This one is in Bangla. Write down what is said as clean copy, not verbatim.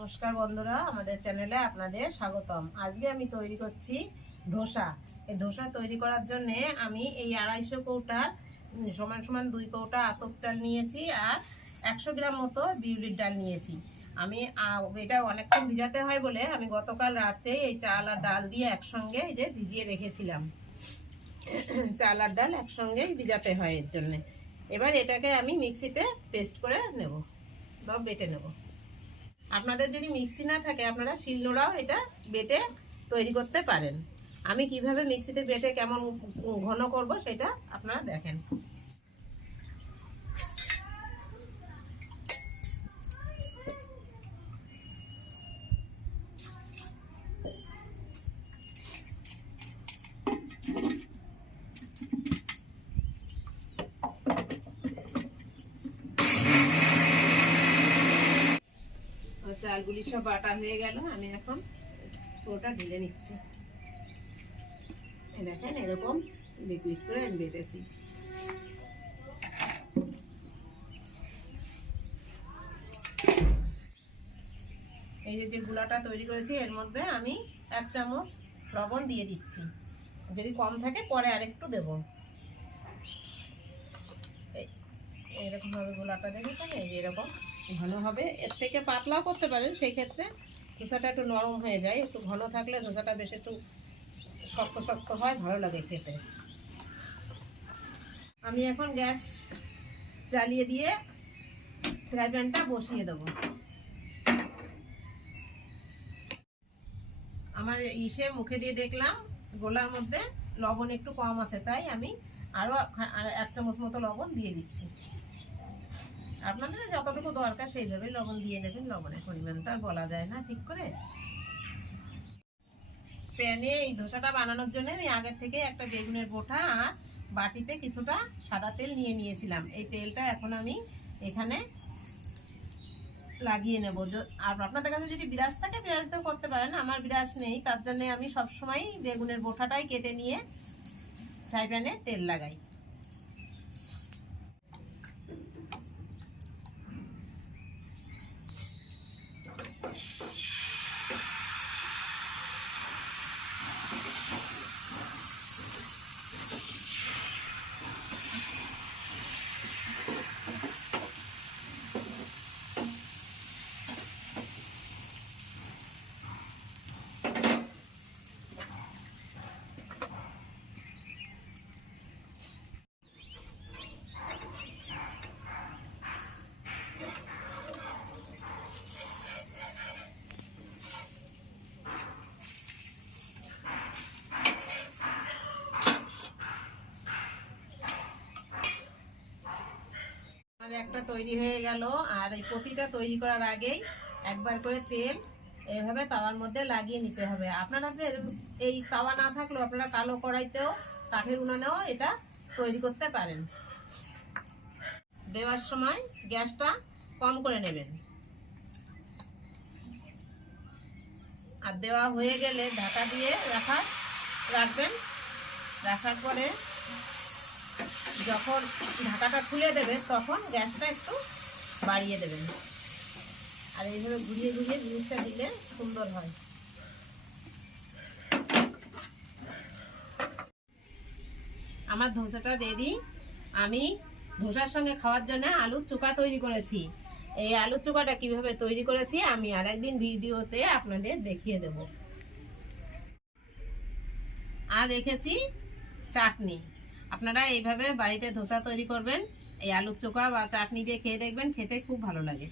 নমস্কার বন্ধুরা, আমাদের চ্যানেলে আপনাদের স্বাগতম। আজকে আমি তৈরি করছি ধোসা। এই ধোসা তৈরি করার জন্য আমি এই 250 কৌটা সমান সমান 2 কৌটা আতপ চাল নিয়েছি আর 100 গ্রাম মতো বিউলির ডাল নিয়েছি। আমি এটা অনেকক্ষণ ভিজাতে হয় বলে আমি গতকাল রাতে এই চাল আর ডাল দিয়ে একসঙ্গে এই যে ভিজিয়ে রেখেছিলাম। চাল আর ডাল একসঙ্গেই ভিজাতে হয় এর জন্যে। এবার এটাকে আমি মিক্সিতে পেস্ট করে নেব বা বেটে নেব। আপনাদের যদি মিক্সি না থাকে আপনারা শিলনোড়াও এটা বেটে তৈরি করতে পারেন। আমি কিভাবে মিক্সিতে বেটে কেমন ঘন করব সেটা আপনারা দেখেন। চালগুলি সব বাটা হয়ে গেল, আমি এখন পুরোটা ঢেলে নিচ্ছি। দেখেন এরকম লিকুইড করে আমি বেটেছি। এই যে গুলাটা তৈরি করেছি এর মধ্যে আমি 1 চামচ লবণ দিয়ে দিচ্ছি। যদি কম থাকে পরে আরেকটু দেব। এরকম ভাবে গোলাটা দেখেছেন, এই যে এরকম ঘন হবে। এর থেকে পাতলাও করতে পারেন, সেই ক্ষেত্রে ধোসাটা একটু নরম হয়ে যায়। একটু ঘন থাকলে ধোসাটা বেশ একটু শক্ত শক্ত হয়, ভালো লাগে খেতে। আমি এখন গ্যাস জ্বালিয়ে দিয়ে ফ্রাই প্যানটা বসিয়ে দেবো। আমার ইসে মুখে দিয়ে দেখলাম গোলার মধ্যে লবণ একটু কম আছে, তাই আমি আরও 1 চামচ মতো লবণ দিয়ে দিচ্ছি। আপনাদের যতটুকু দরকার সেইভাবে লবণ দিয়ে নেবেন। লবণের পরিমাণ তো আর বলা যায় না ঠিক করে। প্যানে এই ধোসাটা বানানোর জন্য আমি আগের থেকে একটা বেগুনের বোঁটা আর বাটিতে কিছুটা সাদা তেল নিয়ে নিয়েছিলাম। এই তেলটা এখন আমি এখানে লাগিয়ে নেব। আর আপনাদের কাছে যদি বিরাস থাকে বিরাস দিয়েও করতে পারেন, আমার বিরাস নেই, তার জন্য আমি সবসময় বেগুনের বোঁটাটাই কেটে নিয়ে ফ্রাই প্যানে তেল লাগাই। একটা তৈরি হয়ে গেল। আর এই প্রতিটা তৈরি করার আগেই একবার করে তেল এইভাবে তাওয়ার মধ্যে লাগিয়ে নিতে হবে। আপনাদের এই তাওয়া না থাকলেও আপনারা কালো কড়াইতেও কাঠের উনানেও এটা তৈরি করতে পারেন। দেওয়ার সময় গ্যাসটা কম করে নেবেন। আর দেওয়া হয়ে গেলে ঢাকা দিয়ে রাখবেন। রাখার পরে যখন ঢাকাটা খুলে দেবে তখন গ্যাসটা একটু বাড়িয়ে দেবেন। আর এইভাবে ঘুরিয়ে ঘুরিয়ে জিনিসটা দিলে সুন্দর হয়। আমার ধোসাটা রেডি। আমি ধোসার সঙ্গে খাওয়ার জন্য আলুর চোখা তৈরি করেছি। এই আলুর চোখাটা কিভাবে তৈরি করেছি আমি আরেকদিন ভিডিওতে আপনাদের দেখিয়ে দেব। আর রেখেছি চাটনি। আপনারা এইভাবে বাড়িতে ধোসা তৈরি করবেন, এই আলুর চোখা বা চাটনি দিয়ে খেয়ে দেখবেন, খেতে খুব ভালো লাগে।